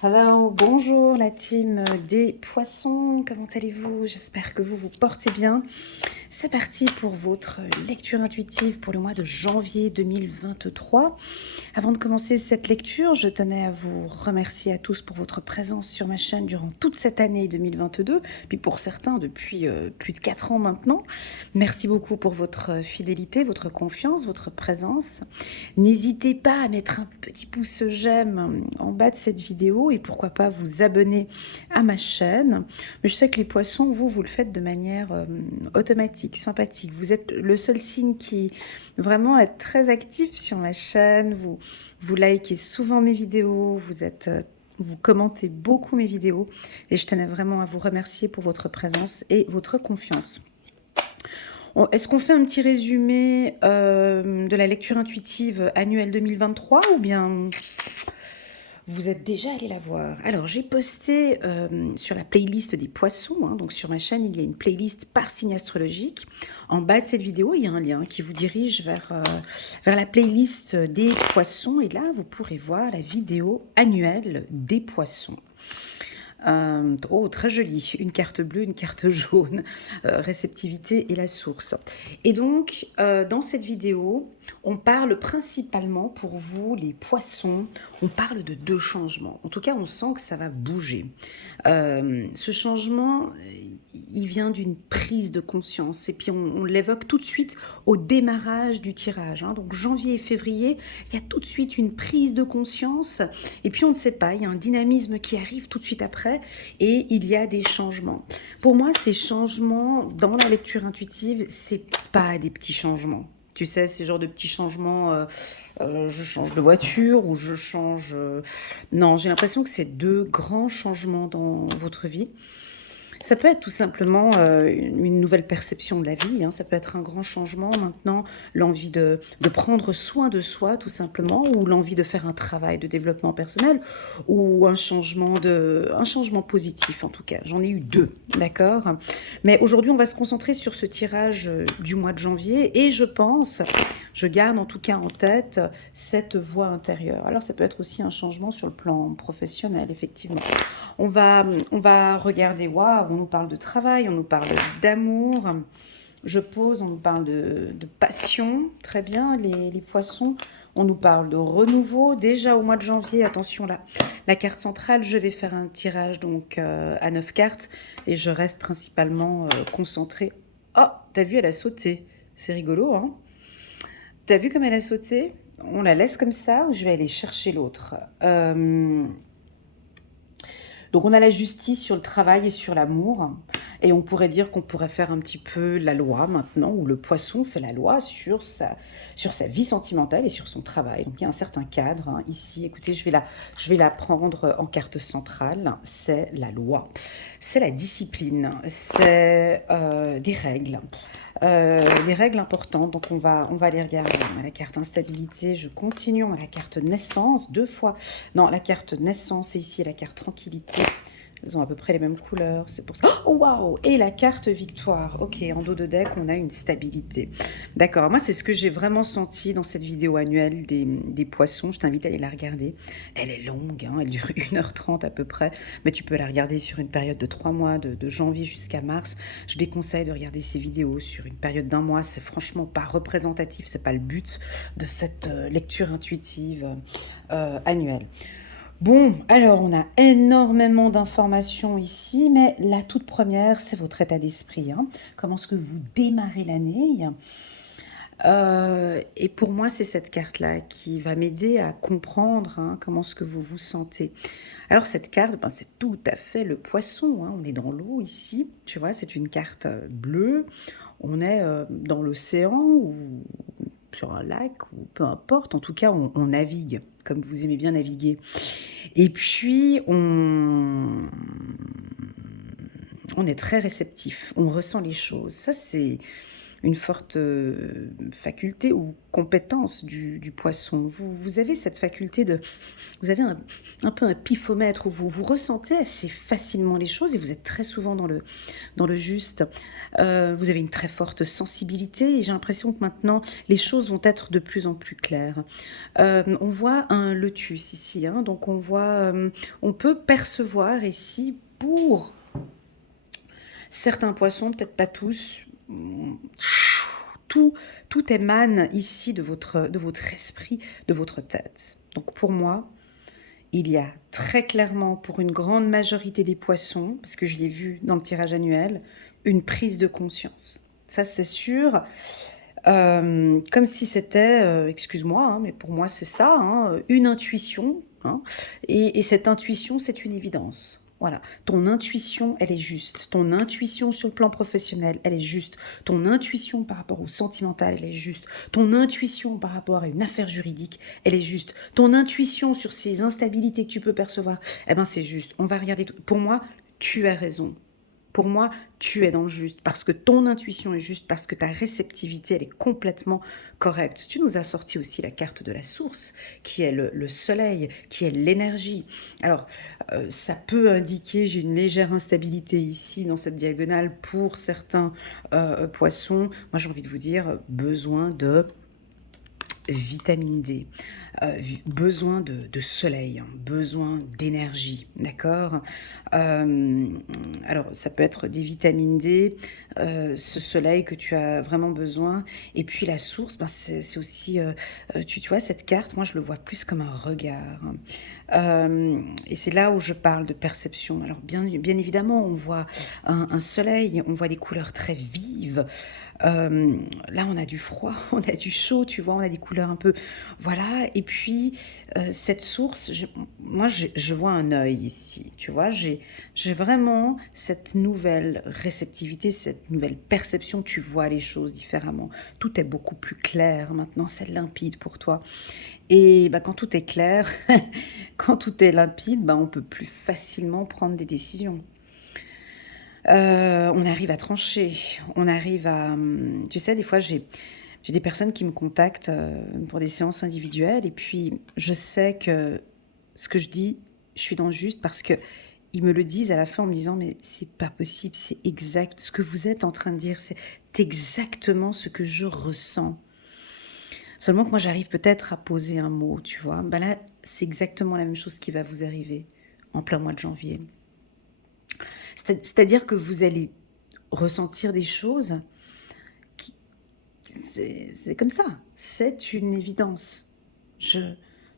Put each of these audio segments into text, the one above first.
Alors, bonjour la team des poissons, comment allez-vous? J'espère que vous vous portez bien. C'est parti pour votre lecture intuitive pour le mois de janvier 2023. Avant de commencer cette lecture, je tenais à vous remercier à tous pour votre présence sur ma chaîne durant toute cette année 2022, puis pour certains depuis plus de 4 ans maintenant. Merci beaucoup pour votre fidélité, votre confiance, votre présence. N'hésitez pas à mettre un petit pouce j'aime en bas de cette vidéo et pourquoi pas vous abonner à ma chaîne. Mais je sais que les poissons, vous le faites de manière automatique, sympathique. Vous êtes le seul signe qui vraiment est très actif sur ma chaîne. Vous likez souvent mes vidéos, vous commentez beaucoup mes vidéos et je tenais vraiment à vous remercier pour votre présence et votre confiance. Est-ce qu'on fait un petit résumé de la lecture intuitive annuelle 2023 ou bien vous êtes déjà allé la voir? Alors, j'ai posté sur la playlist des poissons, hein, donc sur ma chaîne, il y a une playlist par signe astrologique. En bas de cette vidéo, il y a un lien qui vous dirige vers la playlist des poissons. Et là, vous pourrez voir la vidéo annuelle des poissons. Oh, très joli. Une carte bleue, une carte jaune. Réceptivité et la source. Et donc, dans cette vidéo, on parle principalement pour vous, les poissons, on parle de 2 changements. En tout cas, on sent que ça va bouger. Ce changement, il vient d'une prise de conscience. Et puis, on l'évoque tout de suite au démarrage du tirage. Hein. Donc, janvier et février, il y a tout de suite une prise de conscience. Et puis, on ne sait pas, il y a un dynamisme qui arrive tout de suite après. Et il y a des changements. Pour moi, ces changements, dans la lecture intuitive, c'est pas des petits changements. Tu sais, ces genres de petits changements, je change de voiture ou je change... Non, j'ai l'impression que c'est 2 grands changements dans votre vie. Ça peut être tout simplement une nouvelle perception de la vie, hein. Ça peut être un grand changement maintenant, l'envie de prendre soin de soi tout simplement, ou l'envie de faire un travail de développement personnel, ou un changement positif en tout cas. J'en ai eu 2, d'accord? Mais aujourd'hui, on va se concentrer sur ce tirage du mois de janvier et je garde en tout cas en tête cette voix intérieure. Alors ça peut être aussi un changement sur le plan professionnel, effectivement. On va regarder, waouh, on nous parle de travail, on nous parle d'amour. Je pose, on nous parle de passion, très bien, les poissons. On nous parle de renouveau. Déjà au mois de janvier, attention là, la carte centrale, je vais faire un tirage donc à 9 cartes et je reste principalement concentrée. Oh, t'as vu, elle a sauté. C'est rigolo, hein? T'as vu comme elle a sauté? On la laisse comme ça ou je vais aller chercher l'autre? Donc on a la justice sur le travail et sur l'amour. Et on pourrait dire qu'on pourrait faire un petit peu la loi maintenant, où le poisson fait la loi sur sa vie sentimentale et sur son travail. Donc il y a un certain cadre, hein. Ici, écoutez, je vais la prendre en carte centrale. C'est la loi, c'est la discipline, c'est des règles. Des règles importantes, donc on va les regarder. On a la carte instabilité, je continue, on a la carte naissance, 2 fois. Non, la carte naissance et ici la carte tranquillité. Elles ont à peu près les mêmes couleurs, c'est pour ça. Oh, waouh! Et la carte victoire. Ok, en dos de deck, on a une stabilité. D'accord, moi, c'est ce que j'ai vraiment senti dans cette vidéo annuelle des poissons. Je t'invite à aller la regarder. Elle est longue, hein, elle dure 1h30 à peu près, mais tu peux la regarder sur une période de 3 mois, de janvier jusqu'à mars. Je déconseille de regarder ces vidéos sur une période d'1 mois. C'est franchement pas représentatif, c'est pas le but de cette lecture intuitive annuelle. Bon, alors on a énormément d'informations ici, mais la toute première, c'est votre état d'esprit, hein. Comment est-ce que vous démarrez l'année? Et pour moi, c'est cette carte-là qui va m'aider à comprendre, hein, comment est-ce que vous vous sentez. Alors cette carte, ben, c'est tout à fait le poisson, hein. On est dans l'eau ici, tu vois, c'est une carte bleue. On est dans l'océan ou sur un lac, ou peu importe. En tout cas, on navigue, comme vous aimez bien naviguer. Et puis, on est très réceptif, on ressent les choses. Ça, c'est une forte faculté ou compétence du poisson. Vous avez cette faculté de... Vous avez un peu un pifomètre où vous ressentez assez facilement les choses et vous êtes très souvent dans le juste. Vous avez une très forte sensibilité et j'ai l'impression que maintenant les choses vont être de plus en plus claires. On voit un lotus ici, hein, donc on peut percevoir ici pour certains poissons, peut-être pas tous, tout, tout émane ici de votre esprit, de votre tête. Donc pour moi, il y a très clairement, pour une grande majorité des poissons, parce que je l'ai vu dans le tirage annuel, une prise de conscience. Ça, c'est sûr. Comme si c'était, excuse-moi, hein, mais pour moi, c'est ça, hein, une intuition. Hein, et cette intuition, c'est une évidence. Voilà, ton intuition, elle est juste. Ton intuition sur le plan professionnel, elle est juste. Ton intuition par rapport au sentimental, elle est juste. Ton intuition par rapport à une affaire juridique, elle est juste. Ton intuition sur ces instabilités que tu peux percevoir, eh ben c'est juste. On va regarder tout. Pour moi, tu as raison. Pour moi, tu es dans le juste, parce que ton intuition est juste, parce que ta réceptivité, elle est complètement correcte. Tu nous as sorti aussi la carte de la source, qui est le soleil, qui est l'énergie. Alors, ça peut indiquer, j'ai une légère instabilité ici, dans cette diagonale, pour certains poissons. Moi, j'ai envie de vous dire, besoin de vitamine D, besoin de soleil, hein, besoin d'énergie, d'accord. Alors, ça peut être des vitamines D, ce soleil que tu as vraiment besoin, et puis la source, ben, c'est aussi, tu vois, cette carte, moi je le vois plus comme un regard. Et c'est là où je parle de perception. Alors, bien évidemment, on voit un soleil, on voit des couleurs très vives. Là, on a du froid, on a du chaud, tu vois, on a des couleurs un peu... Voilà, et puis cette source, je vois un œil ici, tu vois, j'ai vraiment cette nouvelle réceptivité, cette nouvelle perception, tu vois les choses différemment. Tout est beaucoup plus clair maintenant, c'est limpide pour toi. Et bah, quand tout est clair, quand tout est limpide, bah, on peut plus facilement prendre des décisions. On arrive à trancher, on arrive à... Tu sais, des fois, j'ai des personnes qui me contactent pour des séances individuelles et puis je sais que ce que je dis, je suis dans le juste parce que ils me le disent à la fin en me disant mais c'est pas possible, c'est exact, ce que vous êtes en train de dire, c'est exactement ce que je ressens. Seulement que moi j'arrive peut-être à poser un mot, tu vois. Ben là, c'est exactement la même chose qui va vous arriver en plein mois de janvier. C'est-à-dire que vous allez ressentir des choses qui, c'est comme ça, c'est une évidence. Je,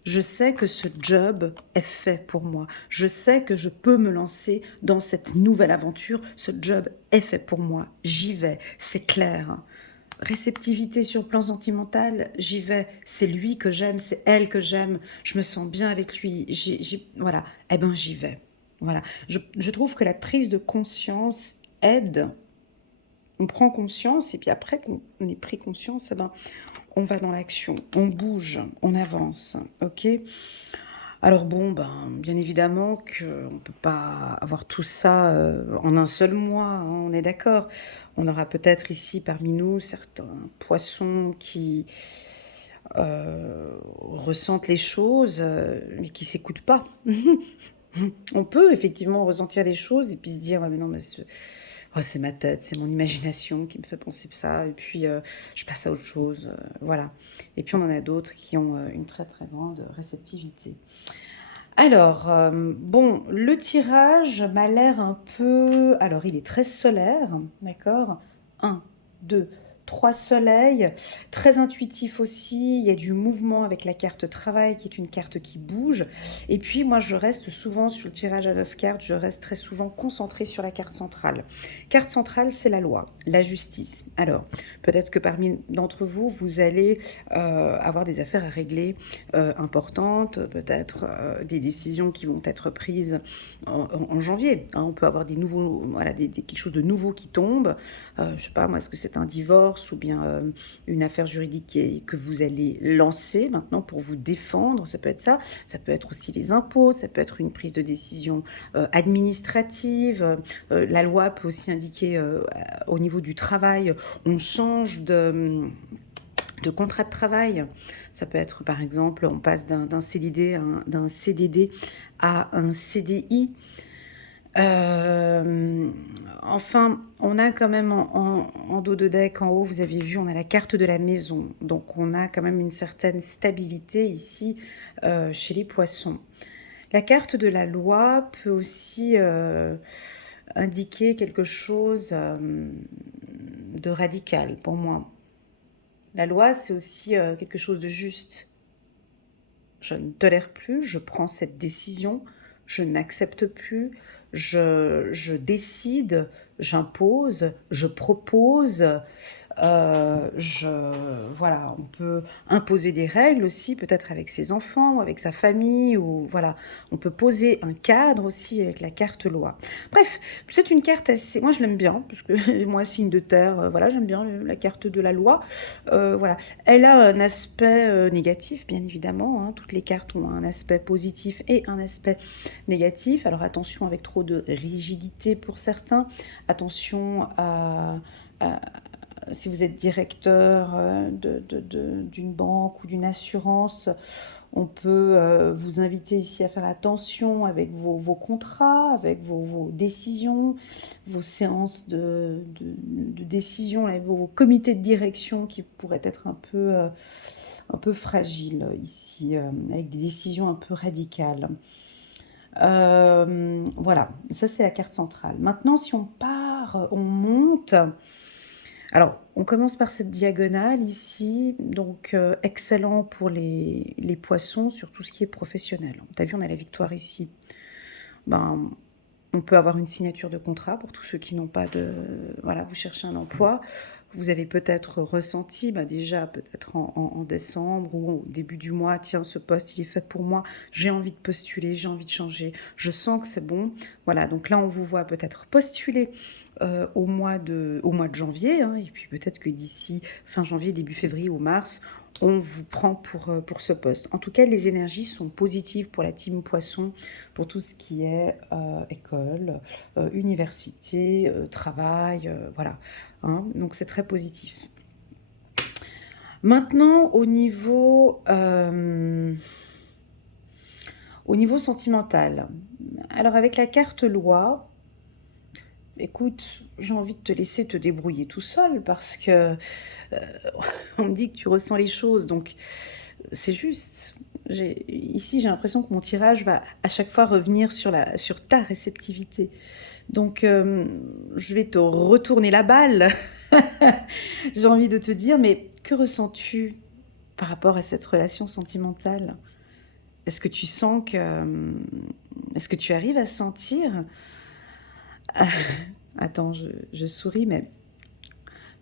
je sais que ce job est fait pour moi. Je sais que je peux me lancer dans cette nouvelle aventure. Ce job est fait pour moi. J'y vais, c'est clair. Réceptivité sur le plan sentimental, j'y vais. C'est lui que j'aime, c'est elle que j'aime. Je me sens bien avec lui. Voilà, eh ben j'y vais. Voilà. Je trouve que la prise de conscience aide. On prend conscience et puis après qu'on ait pris conscience, eh ben, on va dans l'action, on bouge, on avance, ok. Alors bon, ben, bien évidemment qu'on ne peut pas avoir tout ça en un seul mois, hein, on est d'accord. On aura peut-être ici parmi nous certains poissons qui ressentent les choses, mais qui ne s'écoutent pas. On peut effectivement ressentir les choses et puis se dire, ouais, mais non, mais oh, c'est ma tête, c'est mon imagination qui me fait penser ça, et puis je passe à autre chose, voilà. Et puis on en a d'autres qui ont une très très grande réceptivité. Alors, bon, le tirage m'a l'air un peu... Alors, il est très solaire, d'accord. Un, 2, 3 soleils, très intuitif aussi. Il y a du mouvement avec la carte travail, qui est une carte qui bouge. Et puis, moi, je reste souvent sur le tirage à 9 cartes, je reste très souvent concentrée sur la carte centrale. Carte centrale, c'est la loi, la justice. Alors, peut-être que parmi d'entre vous, vous allez avoir des affaires à régler importantes, peut-être des décisions qui vont être prises en janvier. Hein, on peut avoir des nouveaux, voilà, quelque chose de nouveau qui tombe. Je sais pas, moi, est-ce que c'est un divorce ou bien une affaire juridique que vous allez lancer maintenant pour vous défendre? Ça peut être ça. Ça peut être aussi les impôts. Ça peut être une prise de décision administrative. La loi peut aussi indiquer au niveau du travail, on change de de contrat de travail. Ça peut être, par exemple, on passe d'un CDD, d'un CDD à un CDI. Enfin, on a quand même en dos de deck, en haut, vous aviez vu, on a la carte de la maison. Donc, on a quand même une certaine stabilité ici chez les poissons. La carte de la loi peut aussi indiquer quelque chose de radical pour moi. La loi, c'est aussi quelque chose de juste. Je ne tolère plus, je prends cette décision, je n'accepte plus, je décide, j'impose, je propose, voilà, on peut imposer des règles aussi, peut-être avec ses enfants, ou avec sa famille, ou voilà, on peut poser un cadre aussi avec la carte loi. Bref, c'est une carte assez, moi je l'aime bien, parce que moi signe de terre, voilà, j'aime bien la carte de la loi, voilà. Elle a un aspect négatif, bien évidemment, hein. Toutes les cartes ont un aspect positif et un aspect négatif, alors attention avec trop de rigidité pour certains, attention à si vous êtes directeur d'une banque ou d'une assurance, on peut vous inviter ici à faire attention avec vos contrats, avec vos décisions, vos séances de décision, vos comités de direction qui pourraient être un peu fragiles ici, avec des décisions un peu radicales. Voilà, ça c'est la carte centrale. Maintenant, si on part, on monte. Alors, on commence par cette diagonale ici, donc excellent pour les poissons sur tout ce qui est professionnel. T'as vu, on a la victoire ici. Ben, on peut avoir une signature de contrat pour tous ceux qui n'ont pas de... Voilà, vous cherchez un emploi. Vous avez peut-être ressenti, déjà peut-être en décembre ou au début du mois, tiens, ce poste, il est fait pour moi, j'ai envie de postuler, j'ai envie de changer, je sens que c'est bon. Voilà, donc là, on vous voit peut-être postuler au mois de janvier, hein, et puis peut-être que d'ici fin janvier, début février ou mars, on vous prend pour ce poste. En tout cas, les énergies sont positives pour la team Poisson, pour tout ce qui est école, université, travail, voilà. Hein, donc c'est très positif. Maintenant, au niveau sentimental. Alors avec la carte loi, écoute, j'ai envie de te laisser te débrouiller tout seul parce que on me dit que tu ressens les choses, donc c'est juste. Ici, j'ai l'impression que mon tirage va à chaque fois revenir sur ta réceptivité. Donc, je vais te retourner la balle. J'ai envie de te dire, mais que ressens-tu par rapport à cette relation sentimentale? Est-ce que tu sens que... Est-ce que tu arrives à sentir... Attends, je souris, mais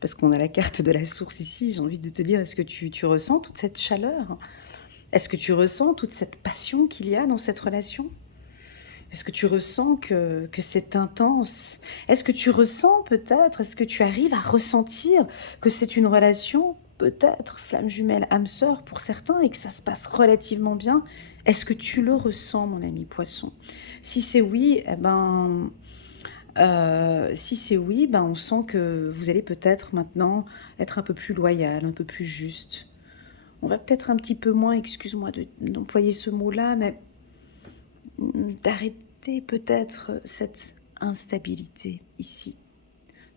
parce qu'on a la carte de la source ici, j'ai envie de te dire, est-ce que tu ressens toute cette chaleur? Est-ce que tu ressens toute cette passion qu'il y a dans cette relation? Est-ce que tu ressens que c'est intense? Est-ce que tu ressens peut-être, est-ce que tu arrives à ressentir que c'est une relation, peut-être flamme jumelle, âme sœur pour certains, et que ça se passe relativement bien? Est-ce que tu le ressens, mon ami poisson? Si c'est oui, on sent que vous allez peut-être maintenant être un peu plus loyal, un peu plus juste. On va peut-être un petit peu moins, excuse-moi d'employer ce mot-là, mais d'arrêter peut-être cette instabilité ici.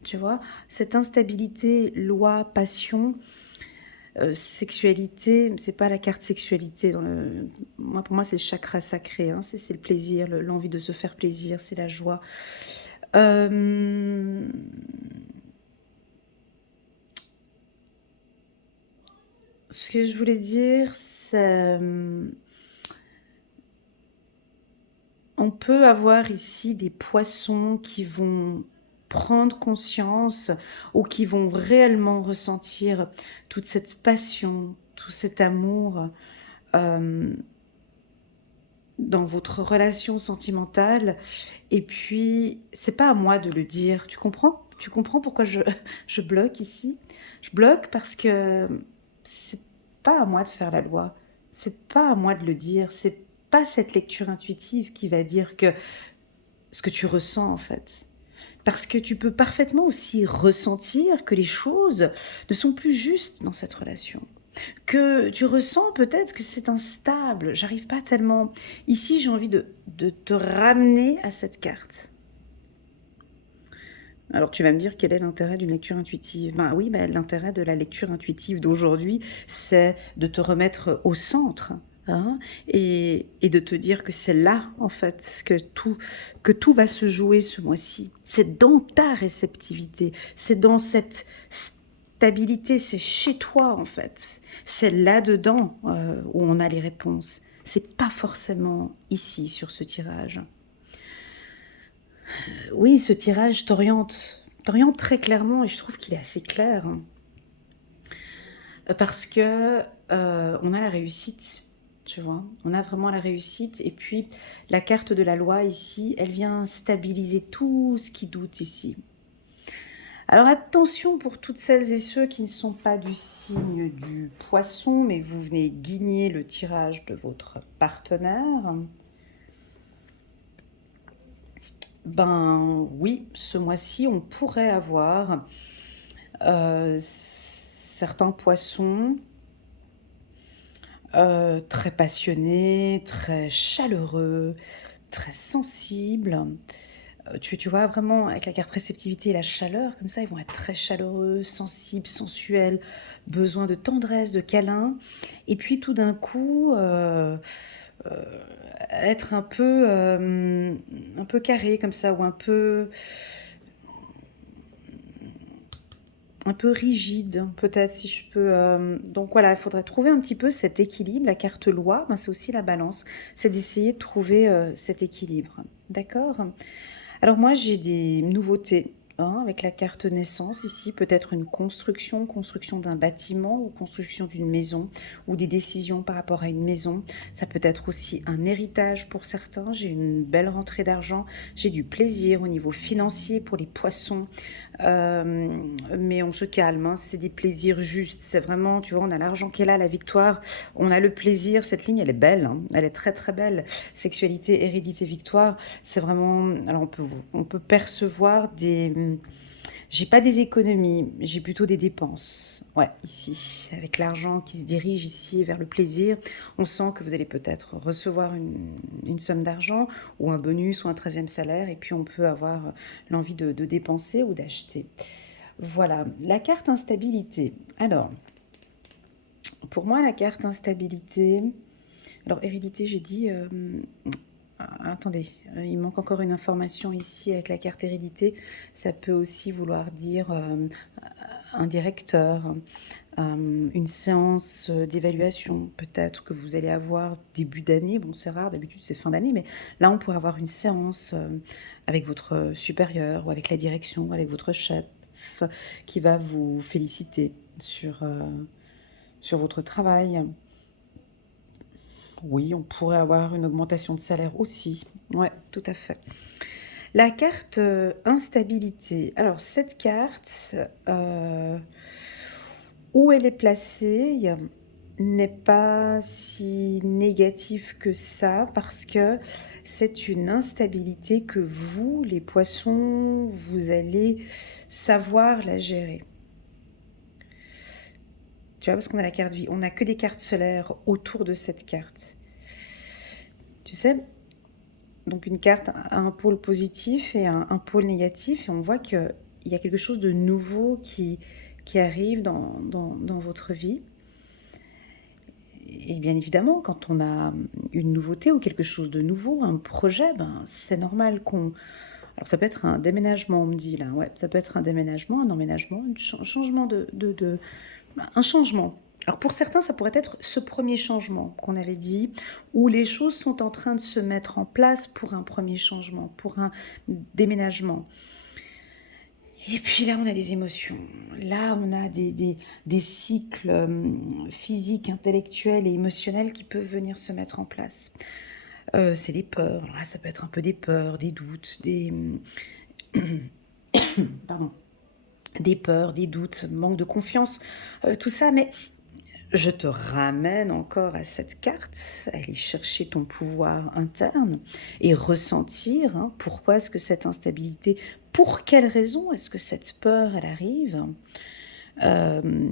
Tu vois, cette instabilité, loi, passion, sexualité, c'est pas la carte sexualité. Pour moi, c'est le chakra sacré, hein, c'est le plaisir, l'envie de se faire plaisir, c'est la joie. Ce que je voulais dire, c'est... on peut avoir ici des poissons qui vont prendre conscience ou qui vont réellement ressentir toute cette passion, tout cet amour dans votre relation sentimentale. Et puis, c'est pas à moi de le dire. Tu comprends? Tu comprends pourquoi je bloque ici? Je bloque parce que c'est pas à moi de faire la loi. C'est pas à moi de le dire. C'est pas cette lecture intuitive qui va dire que ce que tu ressens en fait. Parce que tu peux parfaitement aussi ressentir que les choses ne sont plus justes dans cette relation. Que tu ressens peut-être que c'est instable, j'arrive pas tellement. Ici, j'ai envie de te ramener à cette carte. Alors tu vas me dire quel est l'intérêt d'une lecture intuitive? Ben oui, ben, l'intérêt de la lecture intuitive d'aujourd'hui, c'est de te remettre au centre, hein, et de te dire que c'est là, en fait, que tout va se jouer ce mois-ci. C'est dans ta réceptivité, c'est dans cette stabilité, c'est chez toi, en fait. C'est là-dedans où on a les réponses. C'est pas forcément ici, sur ce tirage. Oui, ce tirage t'oriente très clairement et je trouve qu'il est assez clair, hein. Parce que on a la réussite, tu vois. On a vraiment la réussite et puis la carte de la loi ici, elle vient stabiliser tout ce qui doute ici. Alors attention pour toutes celles et ceux qui ne sont pas du signe du poisson, mais vous venez guigner le tirage de votre partenaire. Ben oui, ce mois-ci, on pourrait avoir certains poissons très passionnés, très chaleureux, très sensibles. Tu vois vraiment avec la carte réceptivité et la chaleur, comme ça, ils vont être très chaleureux, sensibles, sensuels, besoin de tendresse, de câlin. Et puis tout d'un coup, euh, être un peu carré comme ça, ou un peu rigide, peut-être, si je peux. Donc voilà, il faudrait trouver un petit peu cet équilibre. La carte loi, ben, c'est aussi la balance. C'est d'essayer de trouver cet équilibre. D'accord? Alors moi, j'ai des nouveautés, hein, avec la carte naissance ici. Peut-être une construction, construction d'un bâtiment ou construction d'une maison ou des décisions par rapport à une maison. Ça peut être aussi un héritage pour certains. J'ai une belle rentrée d'argent. J'ai du plaisir au niveau financier pour les poissons. Mais on se calme, hein, c'est des plaisirs justes. C'est vraiment, tu vois, on a l'argent qui est là, la victoire, on a le plaisir. Cette ligne, elle est belle, hein, elle est très très belle. Sexualité, hérédité, victoire, c'est vraiment. Alors on peut percevoir des. J'ai pas des économies, j'ai plutôt des dépenses. Ouais, ici, avec l'argent qui se dirige ici vers le plaisir, on sent que vous allez peut-être recevoir une somme d'argent ou un bonus ou un 13e salaire et puis on peut avoir l'envie de dépenser ou d'acheter. Voilà, la carte instabilité. Alors, pour moi, la carte instabilité. Alors, hérédité, j'ai dit. Attendez, il manque encore une information ici avec la carte hérédité. Ça peut aussi vouloir dire un directeur, une séance d'évaluation peut-être que vous allez avoir début d'année. Bon, c'est rare, d'habitude c'est fin d'année, mais là on pourrait avoir une séance avec votre supérieur ou avec la direction, ou avec votre chef qui va vous féliciter sur votre travail. Oui, on pourrait avoir une augmentation de salaire aussi. Ouais, tout à fait. La carte instabilité. Alors, cette carte, où elle est placée, n'est pas si négatif que ça parce que c'est une instabilité que vous, les poissons, vous allez savoir la gérer. Tu vois, parce qu'on a la carte vie, on n'a que des cartes solaires autour de cette carte. Tu sais, donc une carte a un pôle positif et un pôle négatif, et on voit qu'il y a quelque chose de nouveau qui arrive dans votre vie. Et bien évidemment, quand on a une nouveauté ou quelque chose de nouveau, un projet, ben, c'est normal qu'on... Alors ça peut être un déménagement, on me dit là, ouais, ça peut être un déménagement, un emménagement, un changement un changement. Alors pour certains, ça pourrait être ce premier changement qu'on avait dit, où les choses sont en train de se mettre en place pour un premier changement, pour un déménagement. Et puis là, on a des émotions. Là, on a des cycles physiques, intellectuels et émotionnels qui peuvent venir se mettre en place. C'est des peurs. Alors là, ça peut être un peu des peurs, des doutes, pardon, des peurs, des doutes, manque de confiance, tout ça. Mais Je te ramène encore à cette carte, aller chercher ton pouvoir interne et ressentir pourquoi est-ce que cette instabilité, pour quelle raison est-ce que cette peur, elle arrive. Euh,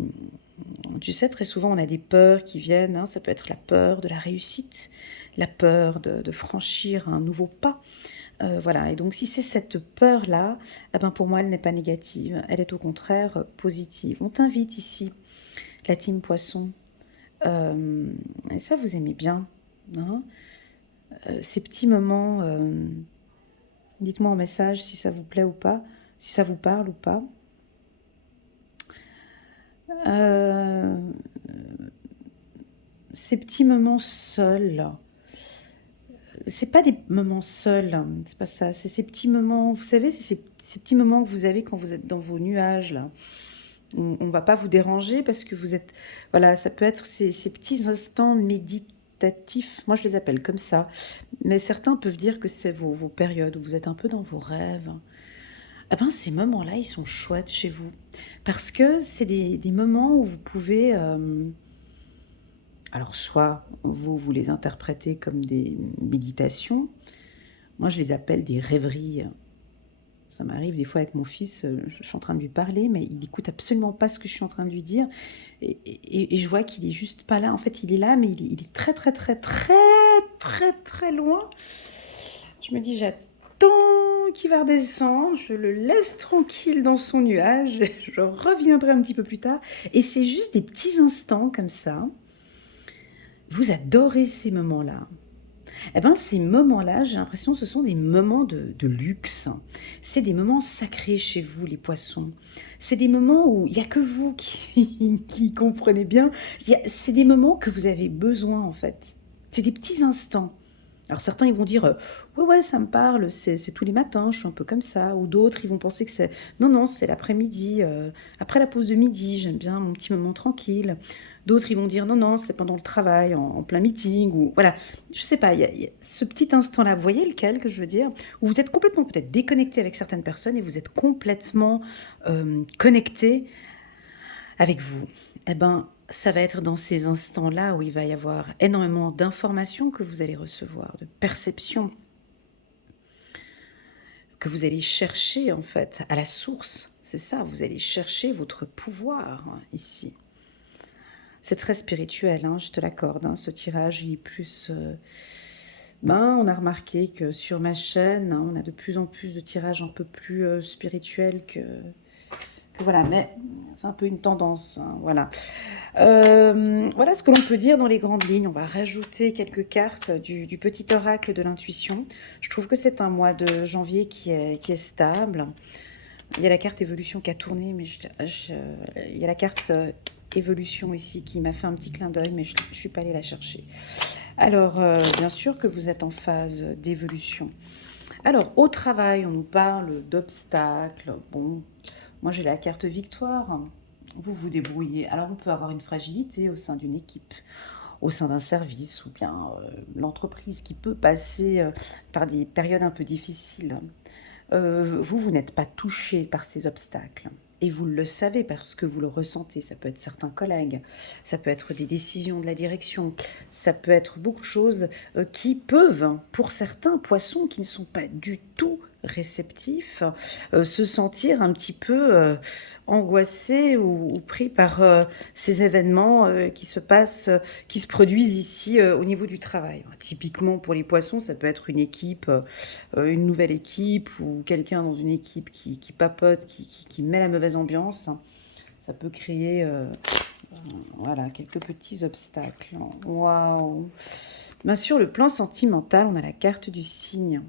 Tu sais, très souvent, on a des peurs qui viennent, ça peut être la peur de la réussite, la peur de franchir un nouveau pas. Voilà, et donc si c'est cette peur-là, eh ben pour moi, elle n'est pas négative, elle est au contraire positive. On t'invite ici, la team Poisson, et ça, vous aimez bien, hein, ces petits moments, dites-moi en message si ça vous plaît ou pas, si ça vous parle ou pas. Euh, Ces petits moments seuls, c'est pas des moments seuls, c'est pas ça, c'est ces petits moments, vous savez, c'est ces petits moments que vous avez quand vous êtes dans vos nuages, là. On va pas vous déranger parce que vous êtes, voilà, ça peut être ces petits instants méditatifs, moi je les appelle comme ça, mais certains peuvent dire que c'est vos périodes où vous êtes un peu dans vos rêves. Eh ben, ces moments-là, ils sont chouettes chez vous parce que c'est des moments où vous pouvez, alors soit vous les interprétez comme des méditations, moi je les appelle des rêveries. Ça m'arrive des fois avec mon fils, je suis en train de lui parler, mais il n'écoute absolument pas ce que je suis en train de lui dire. Et je vois qu'il est juste pas là. En fait, il est là, mais il est très, très, très, très, très, très loin. Je me dis, j'attends qu'il va redescendre, je le laisse tranquille dans son nuage, je reviendrai un petit peu plus tard. Et c'est juste des petits instants comme ça. Vous adorez ces moments-là. Eh ben, ces moments-là, j'ai l'impression que ce sont des moments de luxe. C'est des moments sacrés chez vous, les poissons. C'est des moments où il n'y a que vous qui comprenez bien. C'est des moments que vous avez besoin, en fait. C'est des petits instants. Alors certains, ils vont dire, ouais, ouais, ça me parle, c'est tous les matins, je suis un peu comme ça. Ou d'autres, ils vont penser que c'est, non, non, c'est l'après-midi, après la pause de midi, j'aime bien mon petit moment tranquille. D'autres, ils vont dire, non, non, c'est pendant le travail, en plein meeting, ou voilà. Je sais pas, il y a ce petit instant-là, vous voyez lequel que je veux dire, où vous êtes complètement peut-être déconnecté avec certaines personnes et vous êtes complètement connecté avec vous. Eh ben, ça va être dans ces instants-là où il va y avoir énormément d'informations que vous allez recevoir, de perceptions que vous allez chercher en fait à la source. C'est ça, vous allez chercher votre pouvoir ici. C'est très spirituel, je te l'accorde. Ce tirage, il est plus... on a remarqué que sur ma chaîne, on a de plus en plus de tirages un peu plus spirituels que voilà, mais c'est un peu une tendance, voilà. Voilà ce que l'on peut dire dans les grandes lignes. On va rajouter quelques cartes du petit oracle de l'intuition. Je trouve que c'est un mois de janvier qui est stable. Il y a la carte évolution qui a tourné, mais il y a la carte évolution ici qui m'a fait un petit clin d'œil, mais je ne suis pas allée la chercher. Alors, bien sûr que vous êtes en phase d'évolution. Alors, au travail, on nous parle d'obstacles. Bon, moi j'ai la carte victoire. Vous vous débrouillez. Alors, on peut avoir une fragilité au sein d'une équipe, au sein d'un service, ou bien l'entreprise qui peut passer par des périodes un peu difficiles. Vous n'êtes pas touché par ces obstacles. Et vous le savez parce que vous le ressentez. Ça peut être certains collègues, ça peut être des décisions de la direction, ça peut être beaucoup de choses qui peuvent, pour certains poissons qui ne sont pas du tout réceptifs, se sentir un petit peu angoissés ou pris par ces événements qui se passent, qui se produisent ici au niveau du travail. Typiquement pour les poissons, ça peut être une équipe, une nouvelle équipe ou quelqu'un dans une équipe qui papote, qui met la mauvaise ambiance. Ça peut créer voilà, quelques petits obstacles. Waouh! Bien sûr, le plan sentimental, on a la carte du cygne.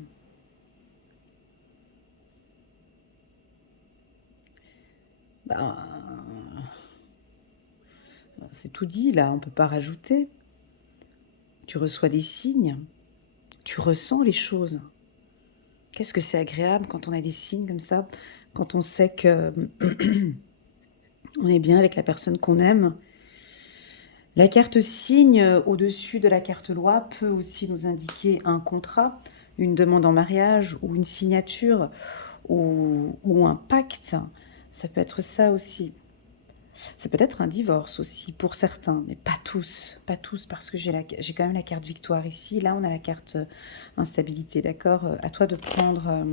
Ben, c'est tout dit, là, on ne peut pas rajouter. Tu reçois des signes, tu ressens les choses. Qu'est-ce que c'est agréable quand on a des signes comme ça, quand on sait que on est bien avec la personne qu'on aime. La carte signe au-dessus de la carte loi peut aussi nous indiquer un contrat, une demande en mariage ou une signature ou un pacte. Ça peut être ça aussi. C'est peut-être un divorce aussi pour certains, mais pas tous. Pas tous, parce que j'ai quand même la carte victoire ici. Là, on a la carte instabilité, d'accord? À toi de prendre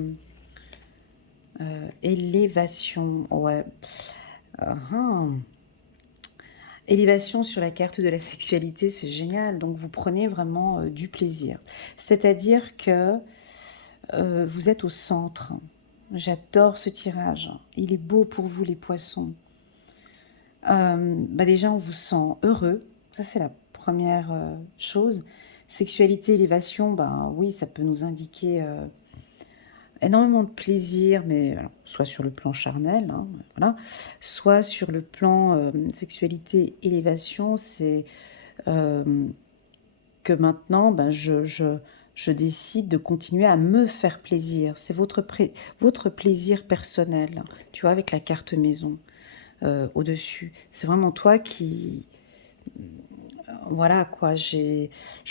élévation. Ouais. Uhum. Élévation sur la carte de la sexualité, c'est génial. Donc, vous prenez vraiment du plaisir. C'est-à-dire que vous êtes au centre. J'adore ce tirage. Il est beau pour vous, les poissons. Bah déjà, on vous sent heureux. Ça, c'est la première chose. Sexualité, élévation, ben oui, ça peut nous indiquer énormément de plaisir, mais alors, soit sur le plan charnel, hein, voilà, soit sur le plan sexualité, élévation, c'est euh, que maintenant, ben, je décide de continuer à me faire plaisir. C'est votre plaisir personnel, tu vois, avec la carte maison au-dessus. C'est vraiment toi qui... Voilà, quoi, je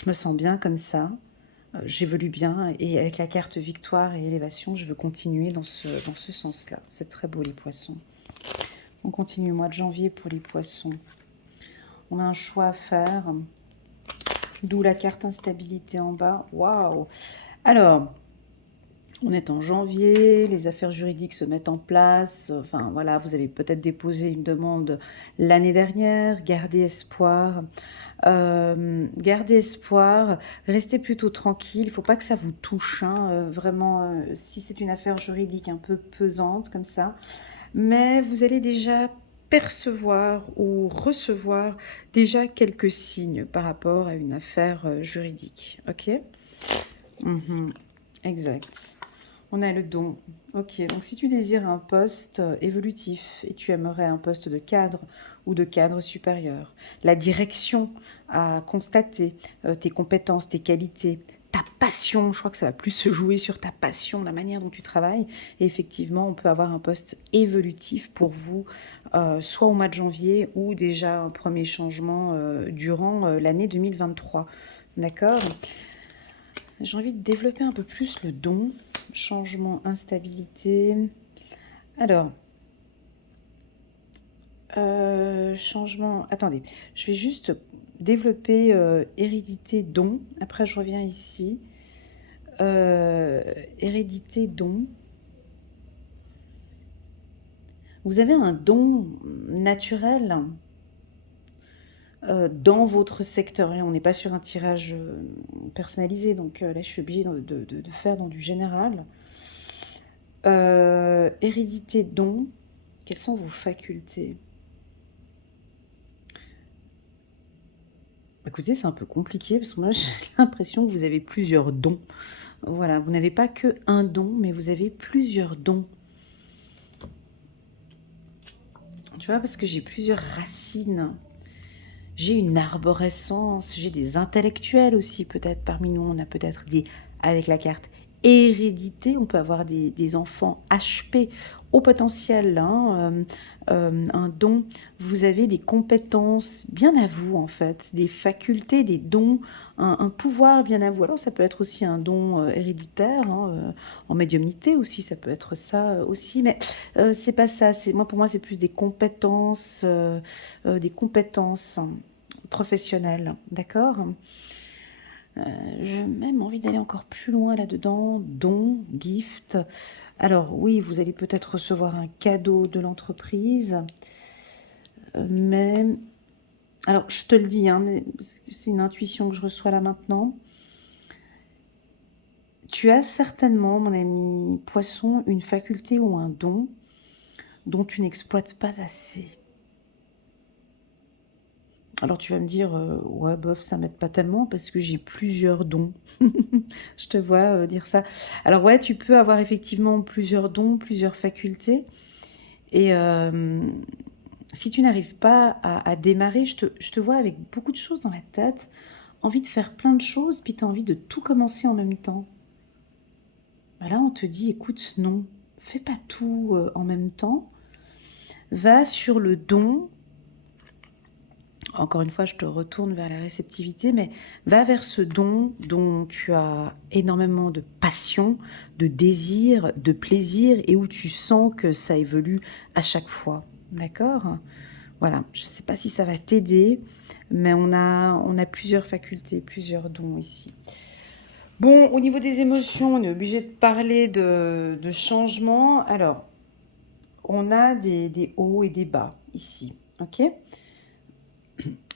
me sens bien comme ça. J'évolue bien et avec la carte victoire et élévation, je veux continuer dans ce sens-là. C'est très beau les poissons. On continue mois de janvier pour les poissons. On a un choix à faire, d'où la carte instabilité en bas. Waouh! Alors, on est en janvier, les affaires juridiques se mettent en place. Enfin voilà, vous avez peut-être déposé une demande l'année dernière. Gardez espoir. Gardez espoir, restez plutôt tranquille, il ne faut pas que ça vous touche, hein, vraiment, si c'est une affaire juridique un peu pesante comme ça, mais vous allez déjà percevoir ou recevoir déjà quelques signes par rapport à une affaire juridique, ok? Mhm, exact. On a le don. Ok, donc si tu désires un poste évolutif et tu aimerais un poste de cadre ou de cadre supérieur, la direction à constater, tes compétences, tes qualités, ta passion, je crois que ça va plus se jouer sur ta passion, la manière dont tu travailles. Et effectivement, on peut avoir un poste évolutif pour vous, soit au mois de janvier ou déjà un premier changement durant l'année 2023. D'accord? J'ai envie de développer un peu plus le don. Changement, instabilité. Alors, changement... Attendez, je vais juste développer hérédité, don. Après, je reviens ici. Hérédité, don. Vous avez un don naturel dans votre secteur. Et on n'est pas sur un tirage personnalisé, donc là, je suis obligée de faire dans du général. Hérédité, don. Quelles sont vos facultés? Écoutez, c'est un peu compliqué parce que moi, j'ai l'impression que vous avez plusieurs dons. Voilà, vous n'avez pas que un don, mais vous avez plusieurs dons. Tu vois, parce que j'ai plusieurs racines. J'ai une arborescence, j'ai des intellectuels aussi, peut-être parmi nous. On a peut-être des, avec la carte hérédité, on peut avoir des enfants HP au potentiel, hein, un don. Vous avez des compétences bien à vous, en fait, des facultés, des dons, un pouvoir bien à vous. Alors, ça peut être aussi un don héréditaire, hein, en médiumnité aussi, ça peut être ça aussi, mais c'est pas ça. Pour moi, c'est plus des compétences professionnelles, d'accord? J'ai même envie d'aller encore plus loin là-dedans. Don, gift. Alors oui, vous allez peut-être recevoir un cadeau de l'entreprise, mais... Alors, je te le dis, hein, mais c'est une intuition que je reçois là maintenant. Tu as certainement, mon ami Poisson, une faculté ou un don dont tu n'exploites pas assez. Alors tu vas me dire, ouais, bof, ça m'aide pas tellement parce que j'ai plusieurs dons. Je te vois dire ça. Alors ouais, tu peux avoir effectivement plusieurs dons, plusieurs facultés. Et si tu n'arrives pas à démarrer, je te vois avec beaucoup de choses dans la tête, envie de faire plein de choses, puis tu as envie de tout commencer en même temps. Bah là, on te dit, écoute, non, fais pas tout en même temps. Va sur le don. Encore une fois, je te retourne vers la réceptivité, mais va vers ce don dont tu as énormément de passion, de désir, de plaisir et où tu sens que ça évolue à chaque fois. D'accord? Voilà, je ne sais pas si ça va t'aider, mais on a plusieurs facultés, plusieurs dons ici. Bon, au niveau des émotions, on est obligé de parler de changement. Alors, on a des hauts et des bas ici, ok?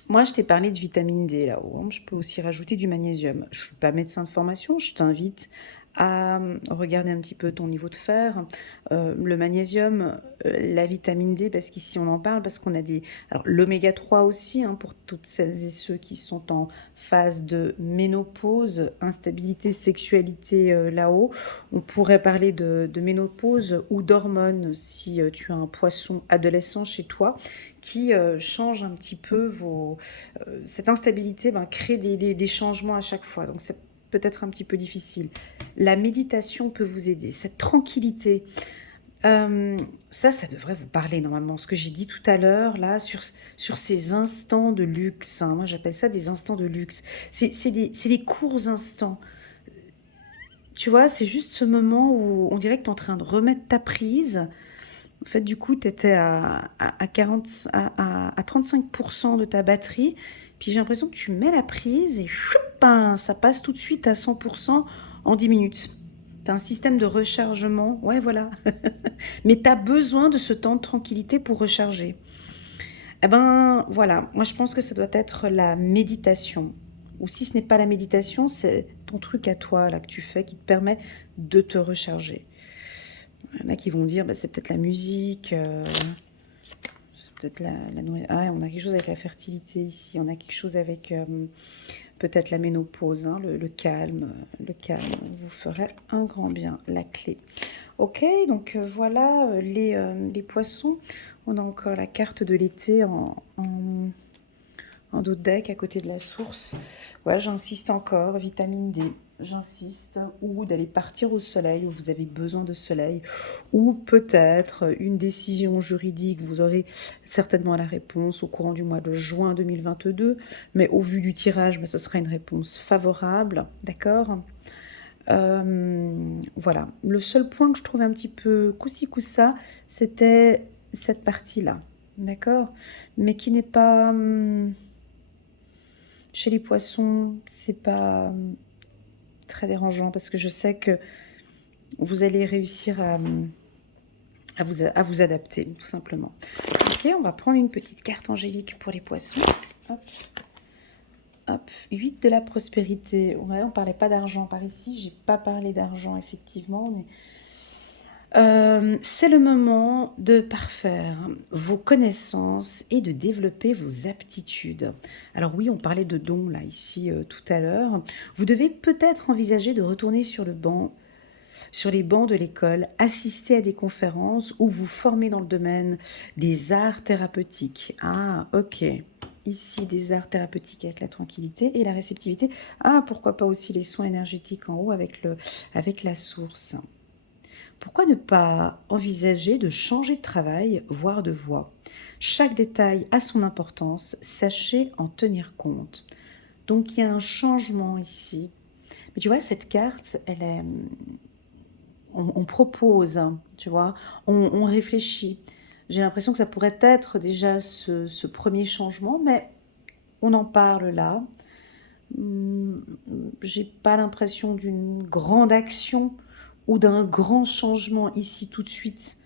Moi, je t'ai parlé de vitamine D là-haut, hein. Je peux aussi rajouter du magnésium. Je ne suis pas médecin de formation, je t'invite à regarder un petit peu ton niveau de fer. Le magnésium, la vitamine D, parce qu'ici on en parle, parce qu'on a des... Alors l'oméga 3 aussi, hein, pour toutes celles et ceux qui sont en phase de ménopause, instabilité, sexualité là-haut. On pourrait parler de ménopause ou d'hormones si tu as un poisson adolescent chez toi qui change un petit peu cette instabilité crée des changements à chaque fois. Donc c'est peut-être un petit peu difficile. La méditation peut vous aider. Cette tranquillité, ça devrait vous parler normalement. Ce que j'ai dit tout à l'heure, là, sur ces instants de luxe, hein. Moi, j'appelle ça des instants de luxe. C'est des courts instants. Tu vois, c'est juste ce moment où on dirait que tu es en train de remettre ta prise. En fait, du coup, tu étais à 40, à 35% de ta batterie. Puis j'ai l'impression que tu mets la prise et choup, ça passe tout de suite à 100% en 10 minutes. Tu as un système de rechargement. Ouais, voilà. Mais tu as besoin de ce temps de tranquillité pour recharger. Eh ben, voilà. Moi, je pense que ça doit être la méditation. Ou si ce n'est pas la méditation, c'est ton truc à toi, là, que tu fais, qui te permet de te recharger. Il y en a qui vont dire, bah, c'est peut-être la musique, c'est peut-être la nourriture. Ah, on a quelque chose avec la fertilité ici, on a quelque chose avec peut-être la ménopause, hein, le calme. Le calme vous ferait un grand bien, la clé. Ok, donc voilà les poissons. On a encore la carte de l'été en dos de deck à côté de la source. Ouais, j'insiste encore, vitamine D, j'insiste, ou d'aller partir au soleil où vous avez besoin de soleil, ou peut-être une décision juridique, vous aurez certainement la réponse au courant du mois de juin 2022, mais au vu du tirage, ce sera une réponse favorable, d'accord? Voilà, le seul point que je trouvais un petit peu coussi coussa, c'était cette partie-là, d'accord? Mais qui n'est pas... chez les poissons, c'est pas très dérangeant parce que je sais que vous allez réussir à vous adapter, tout simplement. Ok, on va prendre une petite carte angélique pour les poissons. Hop, hop, 8 de la prospérité. Ouais, on parlait pas d'argent par ici, j'ai pas parlé d'argent, effectivement, mais... c'est le moment de parfaire vos connaissances et de développer vos aptitudes. Alors oui, on parlait de dons là ici tout à l'heure. Vous devez peut-être envisager de retourner sur les bancs de l'école, assister à des conférences ou vous former dans le domaine des arts thérapeutiques. Ah, ok. Ici, des arts thérapeutiques avec la tranquillité et la réceptivité. Ah, pourquoi pas aussi les soins énergétiques en haut avec la source. Pourquoi ne pas envisager de changer de travail, voire de voie? Chaque détail a son importance, sachez en tenir compte. Donc il y a un changement ici. Mais tu vois, cette carte, elle est... On propose, hein, tu vois, on réfléchit. J'ai l'impression que ça pourrait être déjà ce premier changement, mais on en parle là. J'ai pas l'impression d'une grande action ou d'un grand changement ici tout de suite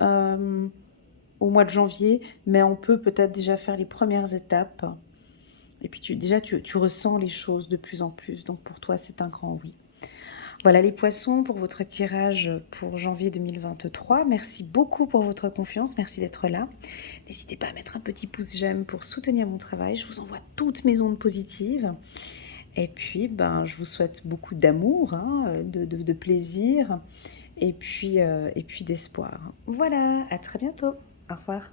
au mois de janvier, mais on peut peut-être déjà faire les premières étapes. Et puis tu ressens les choses de plus en plus. Donc pour toi, c'est un grand oui. Voilà les poissons pour votre tirage pour janvier 2023. Merci beaucoup pour votre confiance. Merci d'être là. N'hésitez pas à mettre un petit pouce j'aime pour soutenir mon travail. Je vous envoie toutes mes ondes positives. Et puis, je vous souhaite beaucoup d'amour, hein, de plaisir et puis d'espoir. Voilà, à très bientôt. Au revoir.